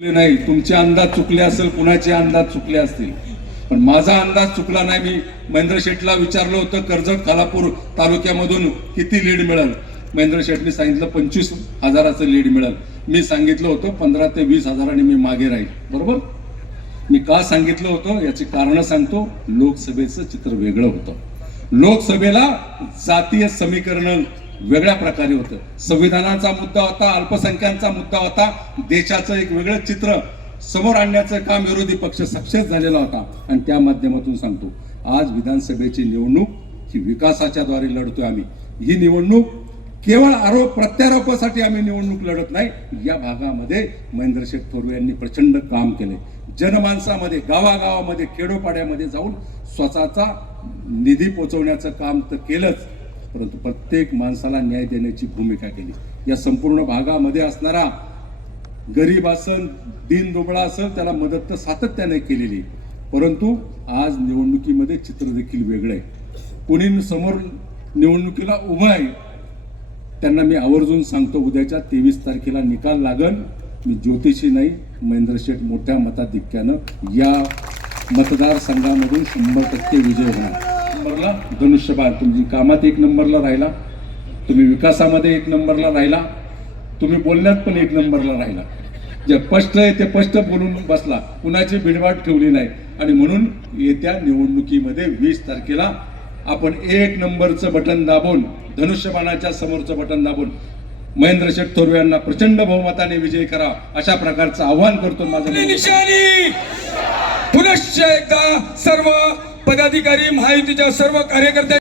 नाही. तुमचे अंदाज चुकले असेल कुणाचे अंदाज चुकले असतील? पण माझा अंदाज चुकला नाही. मी महेंद्र शेठला विचारलं होतं कर्जत खालापूर तालुक्यामधून किती लीड मिळेल? महेंद्र शेठने सांगितलं पंचवीस हजाराचं लीड मिळेल. मी सांगितलं होतं पंधरा ते वीस हजाराने मी मागे राहील. बरोबर? मी का सांगितलं होतं? याची कारणं सांगतो. लोकसभेचं चित्र वेगळं होतं. लोकसभेला जातीय समीकरण वेगळ्या प्रकारे होतं. संविधानाचा मुद्दा होता अल्पसंख्याकांचा मुद्दा होता. देशाचं एक वेगळं चित्र समोर आणण्याचं काम विरोधी पक्ष सक्सेस झालेला होता. आणि त्या माध्यमातून सांगतो आज विधानसभेची निवडणूक ही विकासाच्या द्वारे लढतोय आम्ही. ही निवडणूक केवळ आरोप प्रत्यारोपासाठी आम्ही निवडणूक लढत नाही. या भागामध्ये महेंद्र शेठ थोरवे यांनी प्रचंड काम केले. जनमानसामध्ये गावागावामध्ये खेडोपाड्यामध्ये जाऊन स्वतःचा निधी पोचवण्याचं काम तर केलंच. परंतु प्रत्येक माणसाला न्याय देण्याची भूमिका केली. या संपूर्ण भागामध्ये असणारा गरीब असेल दीन दुबळा असेल त्याला मदत तर सातत्याने केलेली. परंतु आज निवडणुकीमध्ये चित्र देखील वेगळं आहे. कुणी समोर निवडणुकीला उभं आहे त्यांना मी आवर्जून सांगतो उद्याच्या तेवीस तारखेला निकाल लागल मी ज्योतिषी नाही महेंद्र शेठ मोठ्या मताधिक्यानं या मतदारसंघामधून शंभर टक्के विजय होणार. नंबरला धनुष्यबाण तुमची कामात एक नंबरला राहिला. तुम्ही विकासामध्ये एक नंबरला राहिला. तुम्ही बोलण्यात पण एक नंबरला राहिला. जे स्पष्ट आहे ते स्पष्ट बोलून बसला. कुणाची बिडवाट ठेवली नाही. आणि म्हणून येत्या निवडणुकीमध्ये वीस तारखेला आपण एक नंबरचं बटन दाबून धनुष्यबाणाच्या समोरचं बटन दाबून महेंद्र शेठ थोरवे यांना प्रचंड बहुमताने विजय करा अशा प्रकारचं आव्हान करतो माझं निशाणी! पुनश्च एकदा सर्व पदाधिकारी महायुतीच्या सर्व कार्यकर्त्या